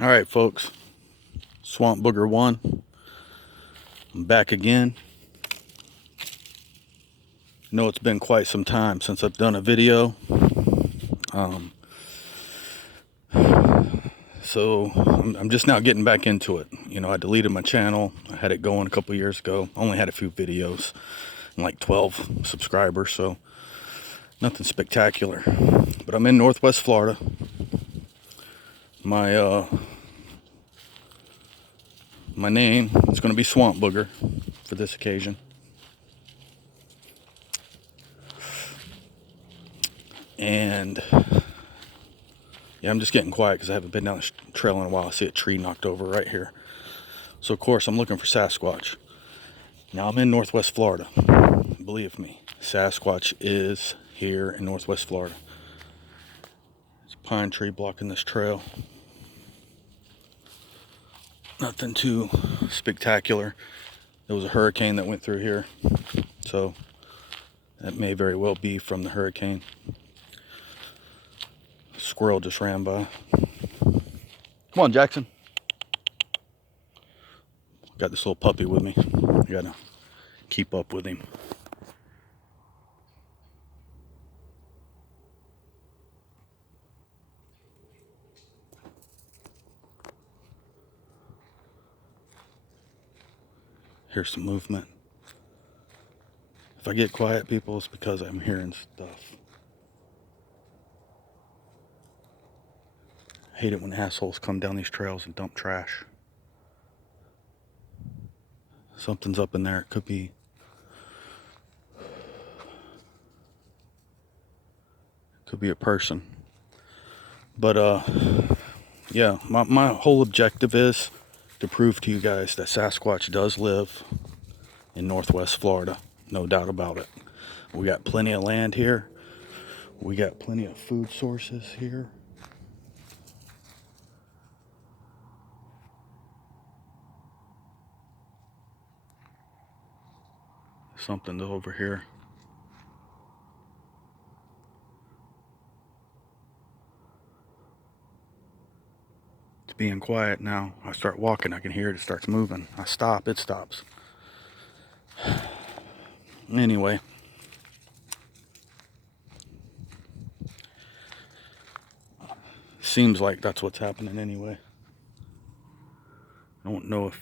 All right, folks. Swamp Booger 1. I'm back again. I know it's been quite some time since I've done a video. So I'm just now getting back into it. You know, I deleted my channel. I had it going a couple years ago. I only had a few videos and like 12 subscribers, so nothing spectacular. But I'm in Northwest Florida. My name is going to be Swamp Booger for this occasion. And yeah, I'm just getting quiet because I haven't been down this trail in a while. I see a tree knocked over right here. So of course I'm looking for Sasquatch. Now I'm in Northwest Florida. Believe me, Sasquatch is here in Northwest Florida. There's a pine tree blocking this trail. Nothing too spectacular. There was a hurricane that went through here, so that may very well be from the hurricane. A squirrel just ran by. Come on, Jackson. Got this little puppy with me. I gotta keep up with him. Here's some movement. If I get quiet, people, it's because I'm hearing stuff. I hate it when assholes come down these trails and dump trash. Something's up in there. It could be a person. But yeah, my whole objective is to prove to you guys that Sasquatch does live in Northwest Florida. No doubt about it. We got plenty of land here. We got plenty of food sources here. Something's over here. It's being quiet now. I start walking, I can hear it, it starts moving. I stop, it stops. Anyway. Seems like that's what's happening anyway. I don't know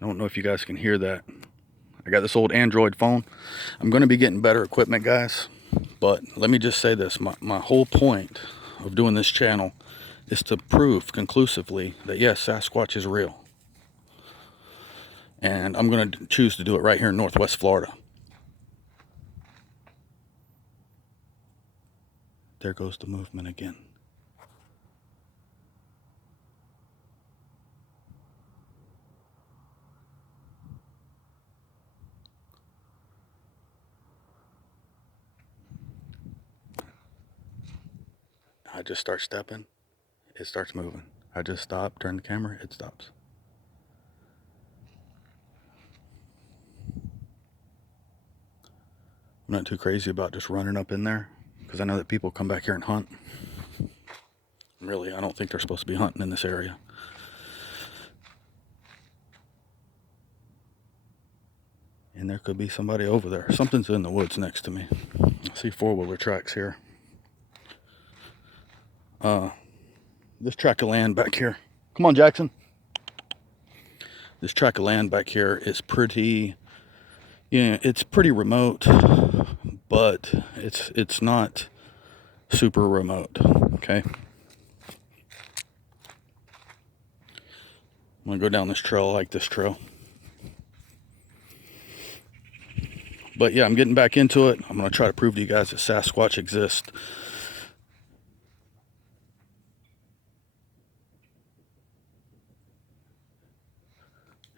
if you guys can hear that. I got this old Android phone. I'm going to be getting better equipment, guys. But let me just say this. My whole point of doing this channel is to prove conclusively that yes, Sasquatch is real. And I'm going to choose to do it right here in Northwest Florida. There goes the movement again. I just start stepping, it starts moving. I just stop, turn the camera, it stops. I'm not too crazy about just running up in there because I know that people come back here and hunt. Really, I don't think they're supposed to be hunting in this area. And there could be somebody over there. Something's in the woods next to me. I see four-wheeler tracks here. This tract of land back here. Come on, Jackson. This tract of land back here is pretty, it's pretty remote, but it's not super remote, okay? I'm gonna go down this trail. I like this trail. But yeah, I'm getting back into it. I'm gonna try to prove to you guys that Sasquatch exists.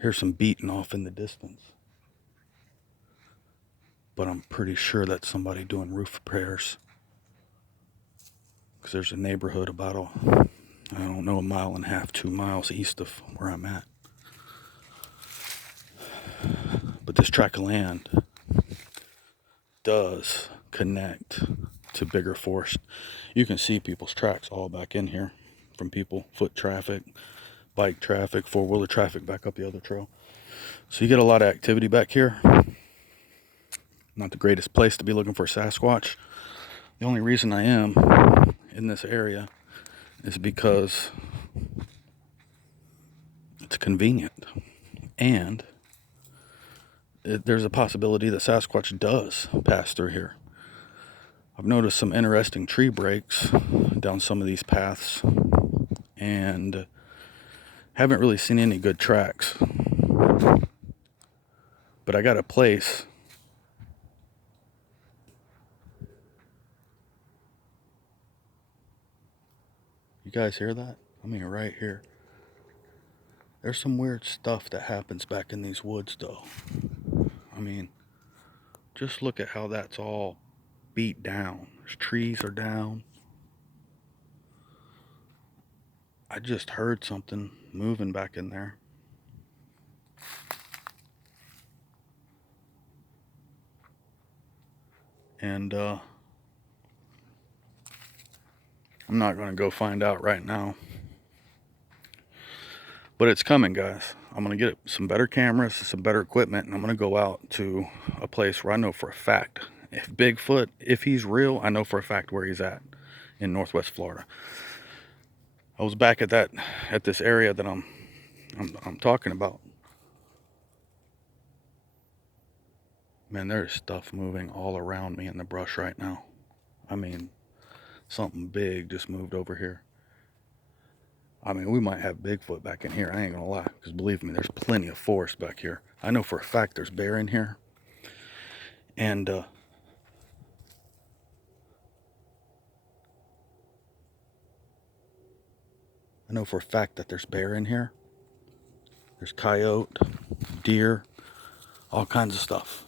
Here's some beating off in the distance. But I'm pretty sure that's somebody doing roof repairs. Because there's a neighborhood about I don't know, 1.5 miles, 2 miles east of where I'm at. But this tract of land does connect to bigger forest. You can see people's tracks all back in here. from people, foot traffic, bike traffic, four-wheeler traffic back up the other trail. So you get a lot of activity back here. Not the greatest place to be looking for Sasquatch. The only reason I am in this area is because it's convenient, and there's a possibility that Sasquatch does pass through here. I've noticed some interesting tree breaks down some of these paths, and haven't really seen any good tracks. But I got a place. You guys hear that? I mean, right here. There's some weird stuff that happens back in these woods, though. I mean, just look at how that's all beat down. There's trees are down. I just heard something moving back in there. And I'm not going to go find out right now. But it's coming, guys. I'm going to get some better cameras, some better equipment, and I'm going to go out to a place where I know for a fact, if Bigfoot, if he's real, I know for a fact where he's at in Northwest Florida. I was back at this area that I'm talking about. Man, there's stuff moving all around me in the brush right now. I mean, something big just moved over here. I mean, we might have Bigfoot back in here. I ain't gonna lie, because believe me, there's plenty of forest back here. I know for a fact there's bear in here. And I know for a fact that there's bear in here. There's coyote, deer, all kinds of stuff.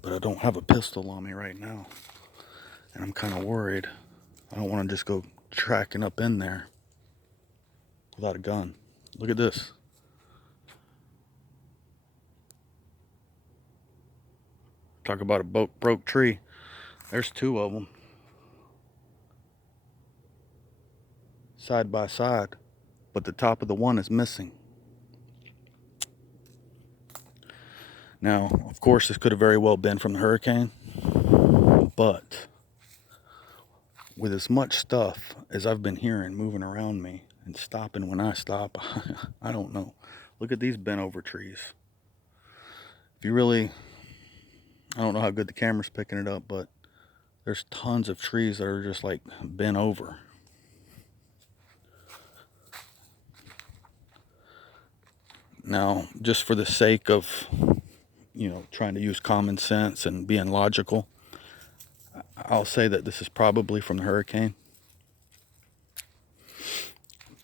But I don't have a pistol on me right now. And I'm kind of worried. I don't want to just go tracking up in there without a gun. Look at this. Talk about a broke tree. There's two of them. Side by side. But the top of the one is missing. Now, of course, this could have very well been from the hurricane. But with as much stuff as I've been hearing moving around me and stopping when I stop, I don't know. Look at these bent over trees. If you really, I don't know how good the camera's picking it up, but there's tons of trees that are just like bent over. Now, just for the sake of, trying to use common sense and being logical, I'll say that this is probably from the hurricane.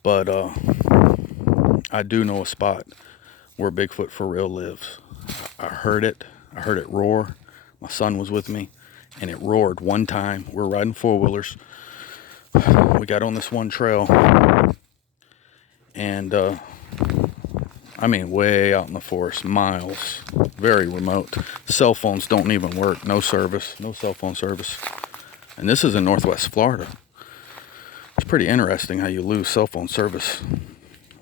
But I do know a spot where Bigfoot for real lives. I heard it roar. My son was with me, and it roared one time. We're riding four-wheelers. We got on this one trail, and I mean way out in the forest, miles, very remote. Cell phones don't even work, no service, no cell phone service. And this is in Northwest Florida. It's pretty interesting how you lose cell phone service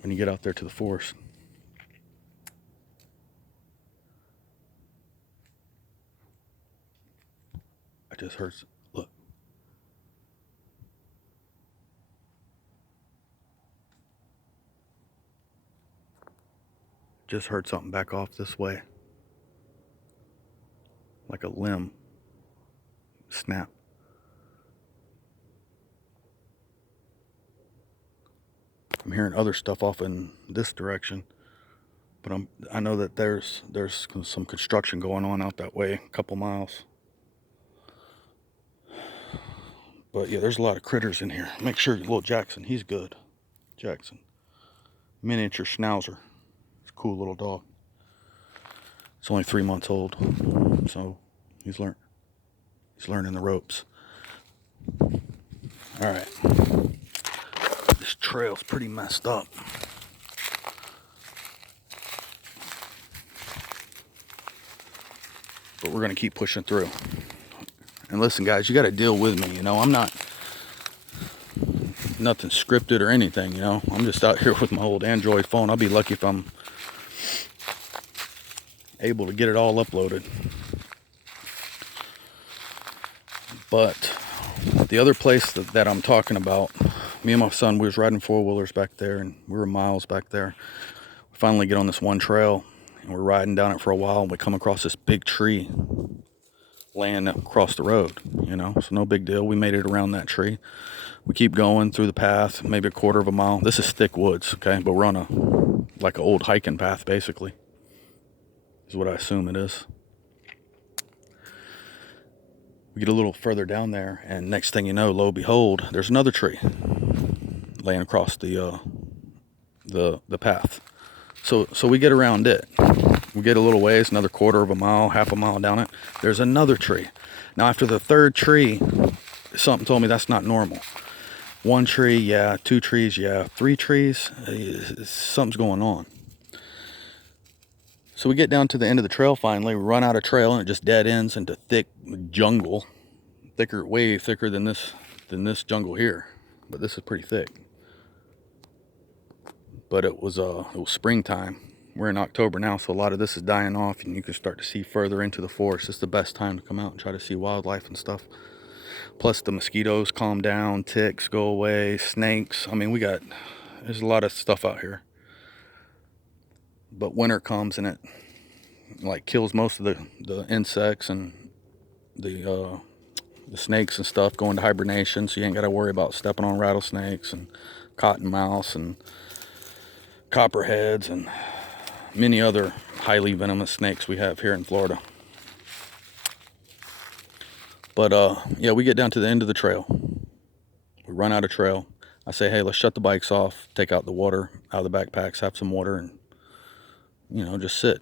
when you get out there to the forest. I just heard, look. Just heard something back off this way. Like a limb snap. I'm hearing other stuff off in this direction, but I know that there's some construction going on out that way, a couple miles. But yeah, there's a lot of critters in here. Make sure little Jackson, he's good. Jackson, miniature schnauzer. It's a cool little dog. It's only 3 months old, so he's learning the ropes. All right. This trail's pretty messed up. But we're gonna keep pushing through. And listen, guys, you got to deal with me. I'm not nothing scripted or anything, you know. I'm just out here with my old Android phone. I'll be lucky if I'm able to get it all uploaded. But the other place that I'm talking about, me and my son, we was riding four-wheelers back there, and we were miles back there. We finally get on this one trail, and we're riding down it for a while, and we come across this big tree laying across the road, you know. So no big deal. We made it around that tree. We keep going through the path, maybe a quarter of a mile. This is thick woods, okay? But we're on like an old hiking path, basically, is what I assume it is. We get a little further down there, and next thing you know, lo and behold, there's another tree laying across the path. So we get around it. We get a little ways, another quarter of a mile, half a mile down it. There's another tree. Now, after the third tree, something told me that's not normal. One tree, yeah. Two trees, yeah. Three trees, something's going on. So we get down to the end of the trail finally. We run out of trail, and it just dead ends into thick jungle. Way thicker than this jungle here. But this is pretty thick. But it was springtime. We're in October now, so a lot of this is dying off, and you can start to see further into the forest. It's the best time to come out and try to see wildlife and stuff. Plus the mosquitoes calm down, ticks go away, snakes. I mean, there's a lot of stuff out here. But winter comes and it like kills most of the insects, and the snakes and stuff go into hibernation, so you ain't got to worry about stepping on rattlesnakes and cottonmouths and copperheads and many other highly venomous snakes we have here in Florida. But yeah, we get down to the end of the trail. We run out of trail. I say, hey, let's shut the bikes off, take out the water out of the backpacks, have some water, and, you know, just sit.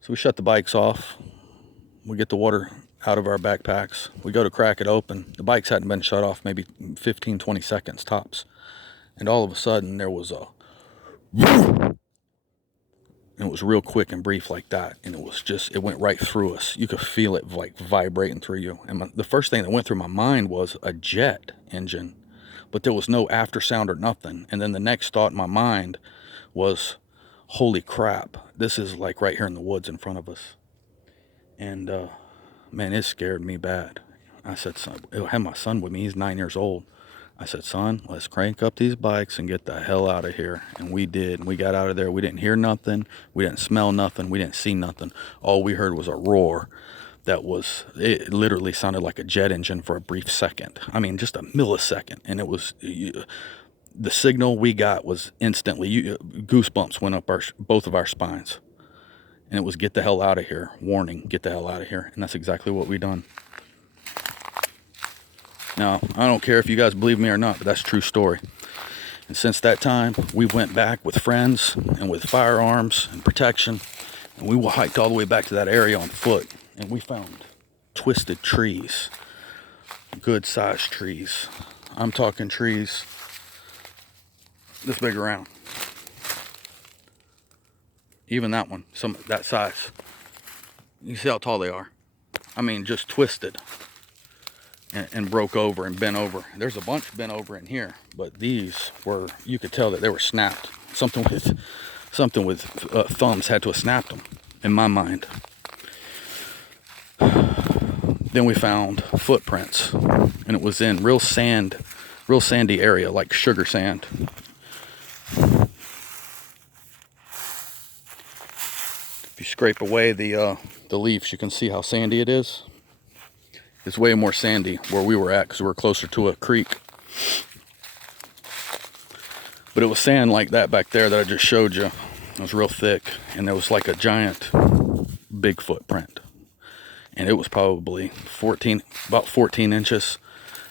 So we shut the bikes off. We get the water out of our backpacks. We go to crack it open. The bikes hadn't been shut off maybe 15, 20 seconds tops. And all of a sudden there was and it was real quick and brief like that, and it went right through us. You could feel it like vibrating through you. And the first thing that went through my mind was a jet engine, but there was no after sound or nothing. And then the next thought in my mind was, holy crap, this is like right here in the woods in front of us. And man, it scared me bad. I said, son, I had my son with me. He's 9 years old. I said, son, let's crank up these bikes and get the hell out of here. And we did. And we got out of there. We didn't hear nothing. We didn't smell nothing. We didn't see nothing. All we heard was a roar it literally sounded like a jet engine for a brief second. I mean, just a millisecond. And it was, the signal we got was instantly, goosebumps went up both of our spines. And it was, get the hell out of here. Warning, get the hell out of here. And that's exactly what we done. Now, I don't care if you guys believe me or not, but that's a true story. And since that time, we went back with friends and with firearms and protection. And we hiked all the way back to that area on foot. And we found twisted trees. Good sized trees. I'm talking trees this big around. Even that one, that size. You see how tall they are. I mean, just twisted. And broke over and bent over. There's a bunch bent over in here, but these were, you could tell that they were snapped. Something with thumbs had to have snapped them, in my mind. Then we found footprints, and it was in real sandy area, like sugar sand. If you scrape away the leaves, you can see how sandy it is. It's way more sandy where we were at because we were closer to a creek. But it was sand like that back there that I just showed you. It was real thick, and there was like a giant bigfoot print. And it was probably about 14 inches.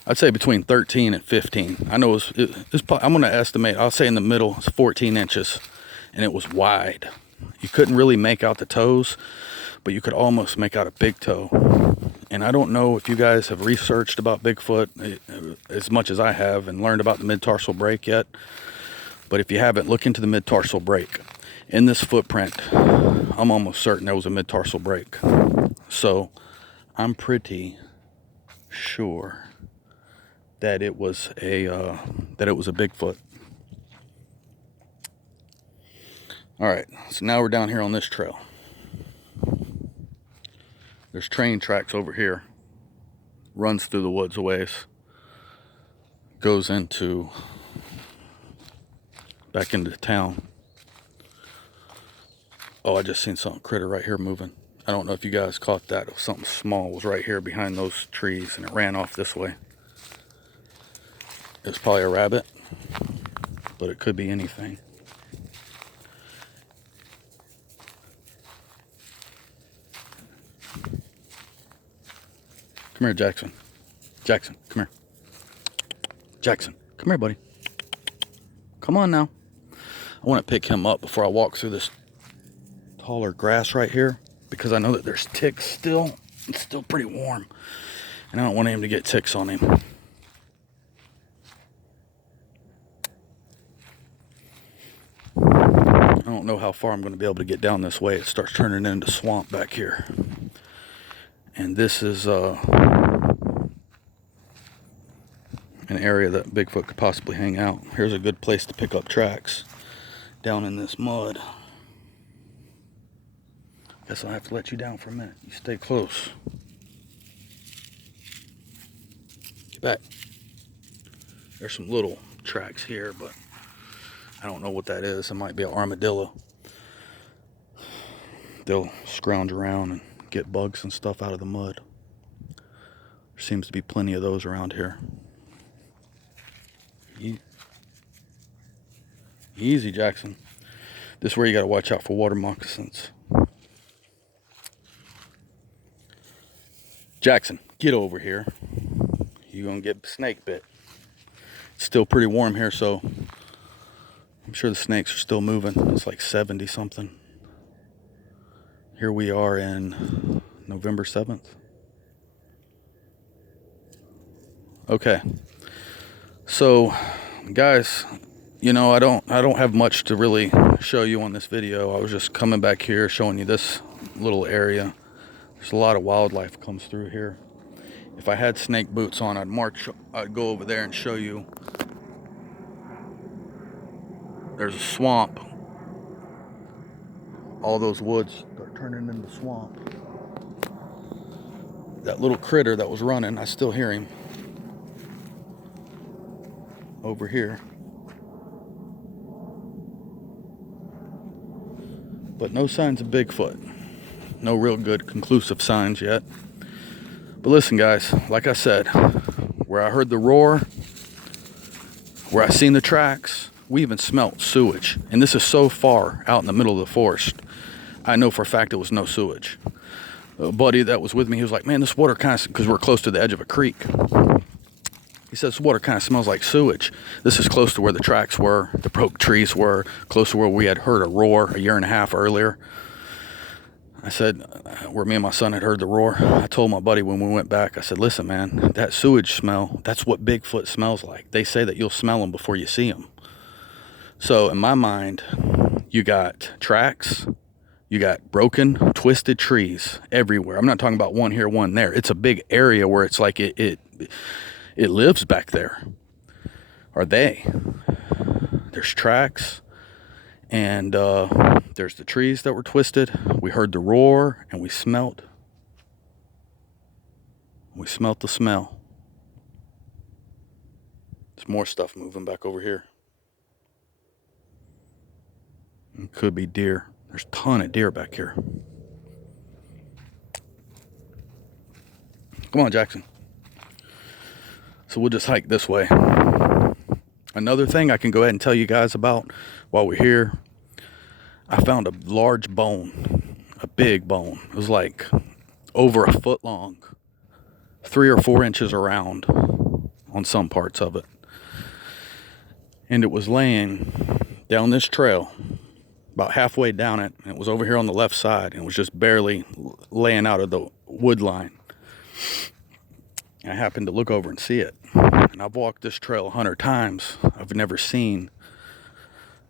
I'd say between 13 and 15. I know I'm going to estimate, I'll say in the middle, it's 14 inches. And it was wide. You couldn't really make out the toes, but you could almost make out a big toe. And I don't know if you guys have researched about Bigfoot as much as I have and learned about the mid-tarsal break yet. But if you haven't, look into the mid-tarsal break. In this footprint, I'm almost certain there was a mid-tarsal break. So I'm pretty sure that it was a that it was a Bigfoot. All right, so now we're down here on this trail. There's train tracks over here. Runs through the woods a ways. Goes into back into town. Oh, I just seen something critter right here moving. I don't know if you guys caught that. Something small was right here behind those trees, and it ran off this way. It's probably a rabbit, but it could be anything. Come here, Jackson. Jackson, come here. Jackson, come here, buddy. Come on now. I want to pick him up before I walk through this taller grass right here, because I know that there's ticks still. It's still pretty warm, and I don't want him to get ticks on him. I don't know how far I'm going to be able to get down this way. It starts turning into swamp back here. And this is an area that Bigfoot could possibly hang out. Here's a good place to pick up tracks down in this mud. Guess I'll have to let you down for a minute. You stay close. Get back. There's some little tracks here, but I don't know what that is. It might be an armadillo. They'll scrounge around and get bugs and stuff out of the mud. There seems to be plenty of those around here. Easy, Jackson. This is where you got to watch out for water moccasins. Jackson, get over here. You're going to get snake bit. It's still pretty warm here, so I'm sure the snakes are still moving. It's like 70 something. Here we are in November 7th. Okay. So, guys, you know, I don't have much to really show you on this video. I was just coming back here showing you this little area. There's a lot of wildlife comes through here. If I had snake boots on, I'd go over there and show you. There's a swamp. All those woods are turning into swamp. That little critter that was running, I still hear him over here. But no signs of Bigfoot. No real good conclusive signs yet. But listen, guys, like I said, where I heard the roar, where I seen the tracks, we even smelt sewage. And this is so far out in the middle of the forest. I know for a fact it was no sewage. A buddy that was with me, he was like, man, this water kind of, because we're close to the edge of a creek. He says, this water kind of smells like sewage. This is close to where the tracks were, the broke trees were, close to where we had heard a roar a year and a half earlier. I said, where me and my son had heard the roar, I told my buddy when we went back, I said, listen, man, that sewage smell, that's what Bigfoot smells like. They say that you'll smell them before you see them. So in my mind, you got tracks, you got broken, twisted trees everywhere. I'm not talking about one here, one there. It's a big area where it's like it lives back there. Are they? There's tracks, and there's the trees that were twisted. We heard the roar, and we smelt the smell. There's more stuff moving back over here. It could be deer. There's a ton of deer back here. Come on, Jackson. So we'll just hike this way. Another thing I can go ahead and tell you guys about while we're here, I found a large bone, a big bone. It was like over a foot long, 3 or 4 inches around on some parts of it. And it was laying down this trail, about halfway down it, and it was over here on the left side, and it was just barely laying out of the wood line. I happened to look over and see it. And I've walked this trail 100 times. I've never seen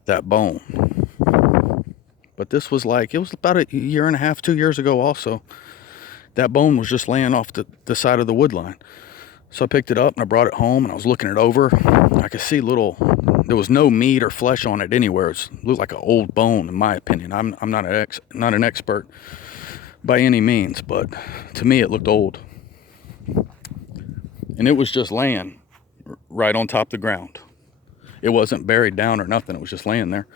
that bone. But this was like, it was about a year and a half, 2 years ago also. That bone was just laying off the side of the wood line. So I picked it up and I brought it home and I was looking it over. I could see there was no meat or flesh on it anywhere. It looked like an old bone in my opinion. I'm not an expert by any means, but to me it looked old. And it was just laying right on top of the ground. It wasn't buried down or nothing. It was just laying there.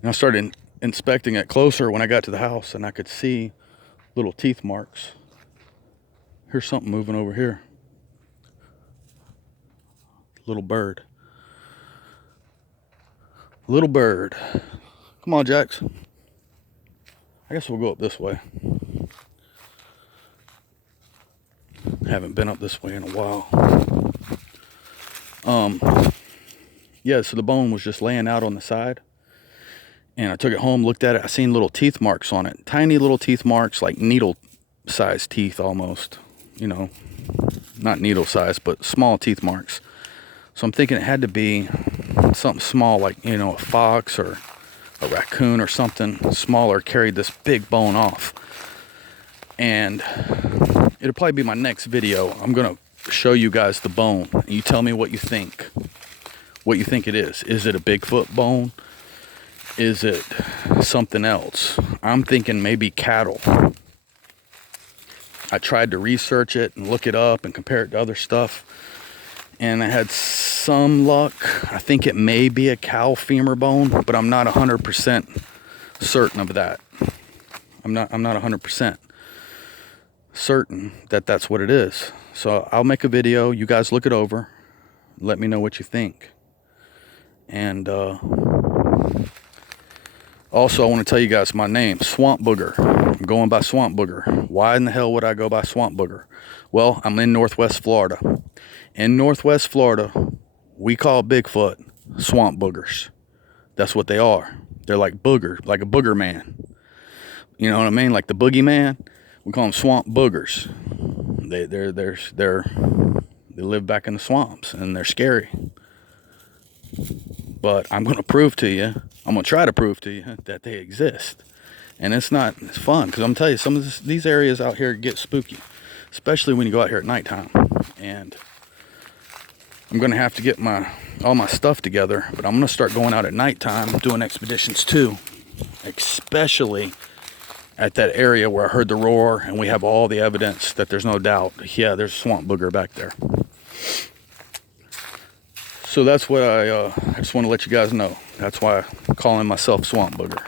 And I started inspecting it closer when I got to the house, and I could see little teeth marks. Here's something moving over here. Little bird. Little bird. Come on, Jax. I guess we'll go up this way. Haven't been up this way in a while. Yeah, so the bone was just laying out on the side. And I took it home, looked at it. I seen little teeth marks on it. Tiny little teeth marks, like needle-sized teeth almost. You know, not needle-sized, but small teeth marks. So I'm thinking it had to be something small, like, you know, a fox or a raccoon or something smaller carried this big bone off. And it'll probably be my next video. I'm going to show you guys the bone. You tell me what you think. What you think it is. Is it a Bigfoot bone? Is it something else? I'm thinking maybe cattle. I tried to research it and look it up and compare it to other stuff, and I had some luck. I think it may be a cow femur bone, but I'm not 100% certain of that. I'm not 100% certain that that's what it is. So I'll make a video. You guys look it over. Let me know what you think. And also, I want to tell you guys my name, Swamp Booger. I'm going by Swamp Booger. Why in the hell would I go by Swamp Booger? Well, I'm in Northwest Florida. In Northwest Florida, we call Bigfoot swamp boogers. That's what they are. They're like booger, like a booger man. You know what I mean? Like the boogeyman. We call them swamp boogers. They live back in the swamps and they're scary. But I'm going to prove to you, I'm going to try to prove to you that they exist. And it's fun, because I'm telling you, some of these areas out here get spooky, especially when you go out here at nighttime. And I'm going to have to get all my stuff together, but I'm going to start going out at nighttime doing expeditions too, especially at that area where I heard the roar and we have all the evidence that there's no doubt, yeah, there's a swamp booger back there. So that's what I just want to let you guys know. That's why I'm calling myself Swamp Booger.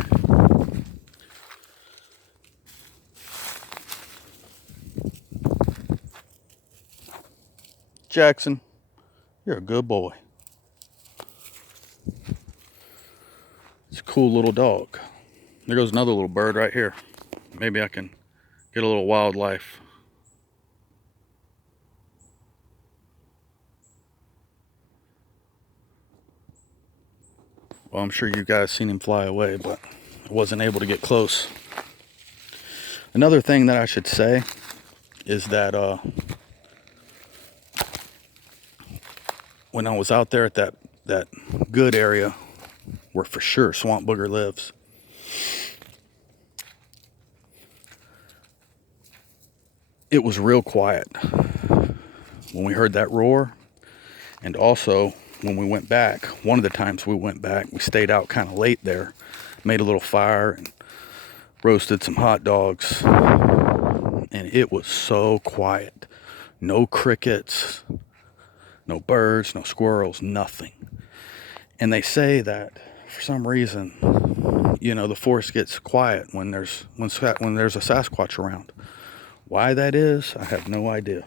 Jackson, you're a good boy. It's a cool little dog. There goes another little bird right here. Maybe I can get a little wildlife. Well, I'm sure you guys seen him fly away, but I wasn't able to get close. Another thing that I should say is that when I was out there at that good area where for sure Swamp Booger lives, it was real quiet when we heard that roar. And also when we went back, one of the times we went back, we stayed out kind of late there, made a little fire and roasted some hot dogs, and it was so quiet. No crickets, no birds, no squirrels, nothing. And they say that for some reason, you know, the forest gets quiet when there's a Sasquatch around. Why that is, I have no idea.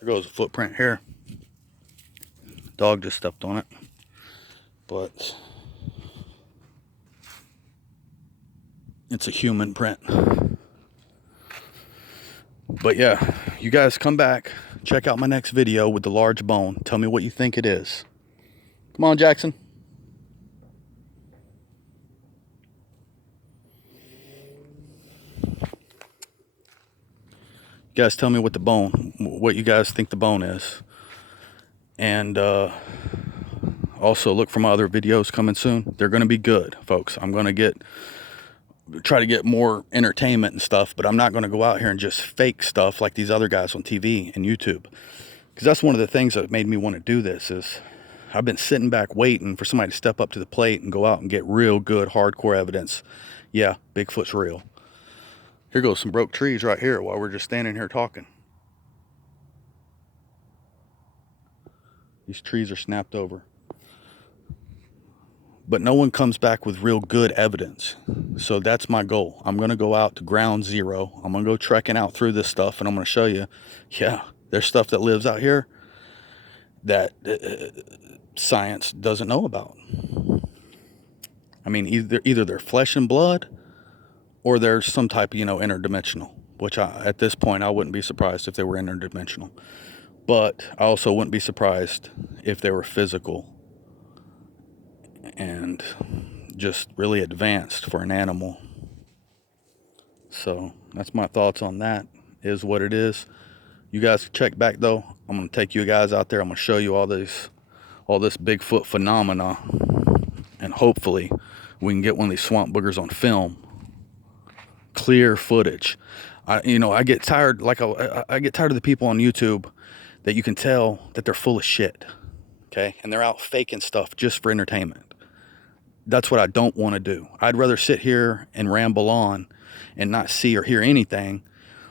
There goes a footprint here. Dog just stepped on it. But it's a human print. But yeah, you guys come back, check out my next video with the large bone. Tell me what you think it is. Come on, Jackson. You guys tell me what you guys think the bone is. And also look for my other videos coming soon. They're going to be good, folks. I'm going to get try to get more entertainment and stuff, but I'm not going to go out here and just fake stuff like these other guys on TV and YouTube. Because that's one of the things that made me want to do this is I've been sitting back waiting for somebody to step up to the plate and go out and get real good hardcore evidence. Yeah, Bigfoot's real. Here goes some broke trees right here while we're just standing here talking. These trees are snapped over. But no one comes back with real good evidence. So that's my goal. I'm going to go out to ground zero. I'm going to go trekking out through this stuff, and I'm going to show you, yeah, there's stuff that lives out here that science doesn't know about. I mean, either they're flesh and blood, or there's some type of, interdimensional, which at this point, I wouldn't be surprised if they were interdimensional. But I also wouldn't be surprised if they were physical and just really advanced for an animal. So that's my thoughts on that. Is what it is. You guys check back though. I'm going to take you guys out there. I'm going to show you all this Bigfoot phenomena, and hopefully we can get one of these swamp boogers on film. Clear footage. I get tired, I get tired of the people on YouTube that you can tell that they're full of shit. Okay? And they're out faking stuff just for entertainment. That's what I don't want to do. I'd rather sit here and ramble on and not see or hear anything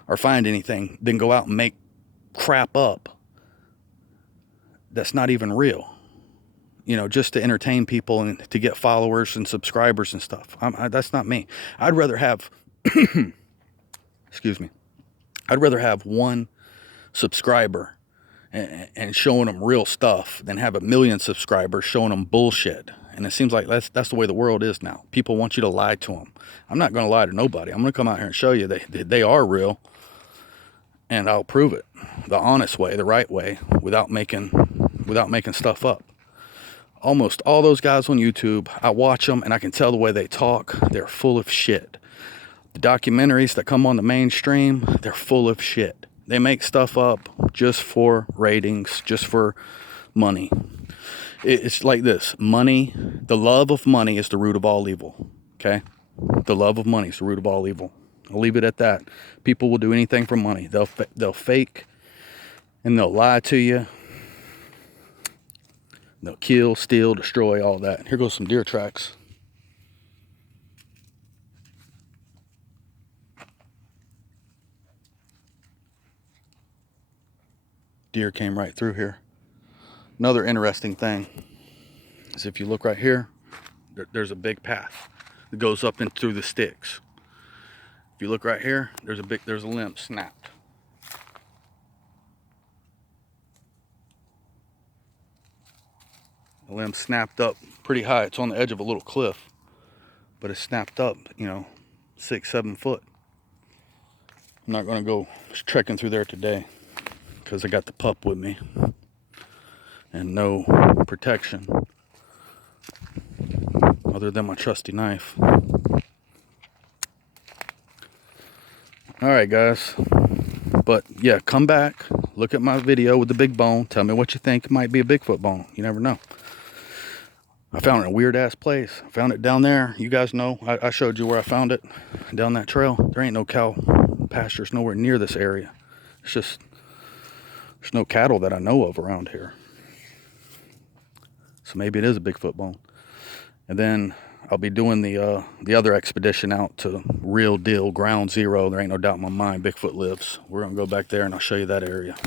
or find anything than go out and make crap up that's not even real. Just to entertain people and to get followers and subscribers and stuff. That's not me. I'd rather have, excuse me, I'd rather have one subscriber and showing them real stuff than have 1 million subscribers showing them bullshit. And it seems like that's the way the world is now. People want you to lie to them. I'm not going to lie to nobody. I'm going to come out here and show you they are real, and I'll prove it the honest way, the right way, without making stuff up. Almost all those guys on YouTube, I watch them and I can tell the way they talk, they're full of shit. The documentaries that come on the mainstream, they're full of shit. They make stuff up just for ratings, just for money. It's like this. Money, the love of money is the root of all evil. Okay? The love of money is the root of all evil. I'll leave it at that. People will do anything for money. They'll fake and they'll lie to you. They'll kill, steal, destroy, all that. Here goes some deer tracks. Deer came right through here. Another interesting thing is if you look right here, there's a big path that goes up and through the sticks. If you look right here, there's a limb snapped. The limb snapped up pretty high. It's on the edge of a little cliff, but it's snapped up, 6-7 foot. I'm not going to go trekking through there today because I got the pup with me and no protection other than my trusty knife. All right, guys. But yeah, come back, look at my video with the big bone. Tell me what you think. It might be a Bigfoot bone. You never know. I found it in a weird ass place. I found it down there. You guys know, I showed you where I found it, down that trail. There ain't no cow pastures nowhere near this area. It's just, there's no cattle that I know of around here. So maybe it is a Bigfoot bone. And then I'll be doing the other expedition out to real deal ground zero. There ain't no doubt in my mind Bigfoot lives. We're gonna go back there and I'll show you that area.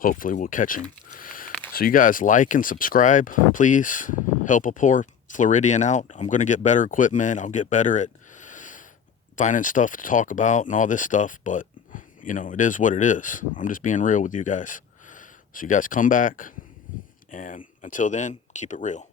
Hopefully we'll catch him. So you guys like and subscribe, please. Help a poor Floridian out. I'm gonna get better equipment. I'll get better at finding stuff to talk about and all this stuff, but it is what it is. I'm just being real with you guys. So you guys come back, and until then, keep it real.